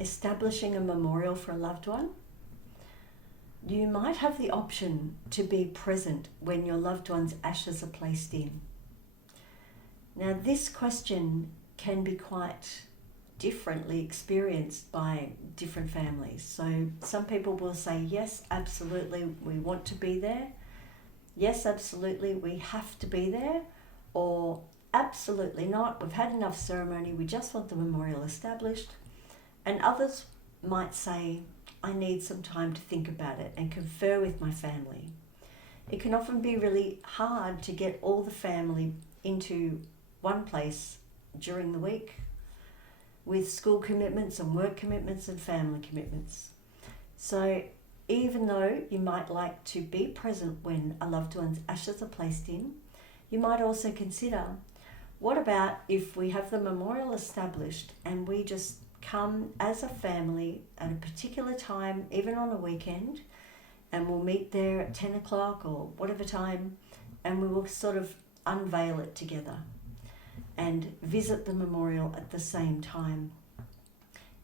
establishing a memorial for a loved one, you might have the option to be present when your loved one's ashes are placed in. Now, this question can be quite differently experienced by different families. So some people will say, yes, absolutely, we want to be there. Yes, absolutely, we have to be there. Or absolutely not, we've had enough ceremony, we just want the memorial established. And others might say, I need some time to think about it and confer with my family. It can often be really hard to get all the family into one place during the week with school commitments and work commitments and family commitments. So even though you might like to be present when a loved one's ashes are placed in, you might also consider, what about if we have the memorial established and we just come as a family at a particular time, even on a weekend, and we'll meet there at 10 o'clock or whatever time, and we will sort of unveil it together and visit the memorial at the same time.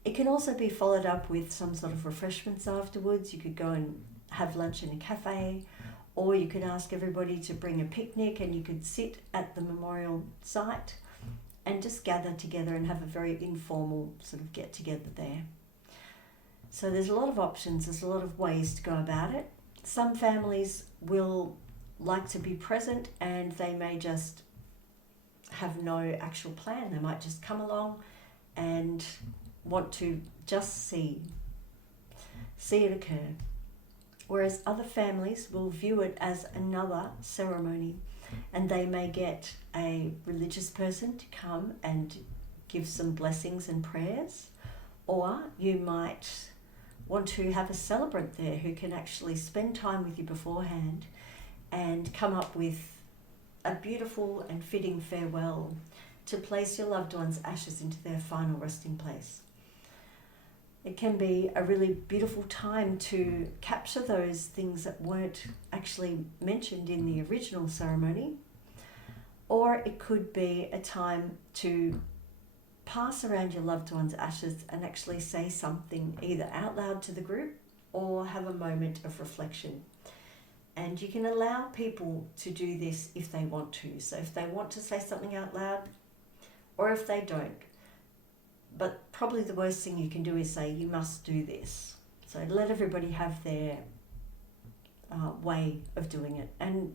It can also be followed up with some sort of refreshments afterwards. You could go and have lunch in a cafe, or you could ask everybody to bring a picnic and you could sit at the memorial site and just gather together and have a very informal sort of get together there. So there's a lot of options, there's a lot of ways to go about it. Some families will like to be present and they may just have no actual plan. They might just come along and want to just see it occur. Whereas other families will view it as another ceremony, and they may get a religious person to come and give some blessings and prayers, or you might want to have a celebrant there who can actually spend time with you beforehand and come up with a beautiful and fitting farewell to place your loved one's ashes into their final resting place. It can be a really beautiful time to capture those things that weren't actually mentioned in the original ceremony, or it could be a time to pass around your loved one's ashes and actually say something either out loud to the group or have a moment of reflection. And you can allow people to do this if they want to. So if they want to say something out loud, or if they don't. But probably the worst thing you can do is say, you must do this. So let everybody have their way of doing it. And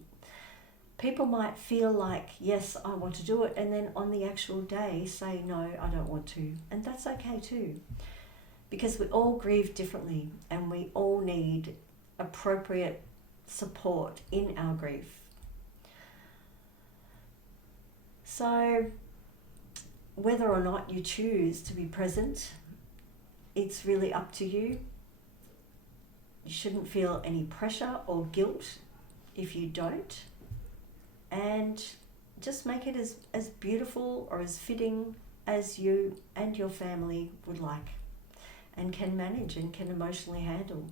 people might feel like, yes, I want to do it. And then on the actual day say, no, I don't want to. And that's okay too. Because we all grieve differently and we all need appropriate support in our grief. So whether or not you choose to be present, it's really up to you. You shouldn't feel any pressure or guilt if you don't. And just make it as beautiful or as fitting as you and your family would like and can manage and can emotionally handle.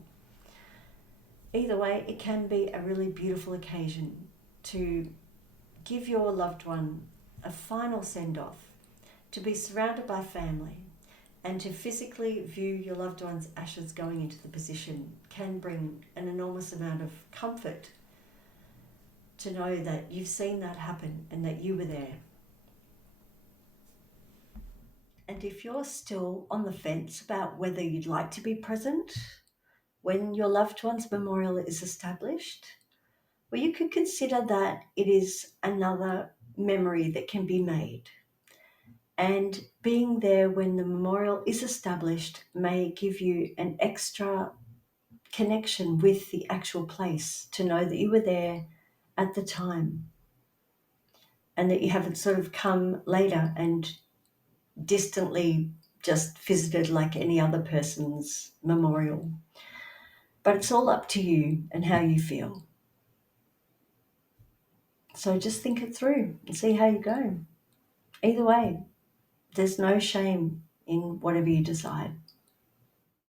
Either way, it can be a really beautiful occasion to give your loved one a final send-off, to be surrounded by family, and to physically view your loved one's ashes going into the position can bring an enormous amount of comfort to know that you've seen that happen and that you were there. And if you're still on the fence about whether you'd like to be present when your loved one's memorial is established, well, you could consider that it is another memory that can be made. And being there when the memorial is established may give you an extra connection with the actual place, to know that you were there at the time and that you haven't sort of come later and distantly just visited like any other person's memorial. But it's all up to you and how you feel. So just think it through and see how you go. Either way, there's no shame in whatever you decide.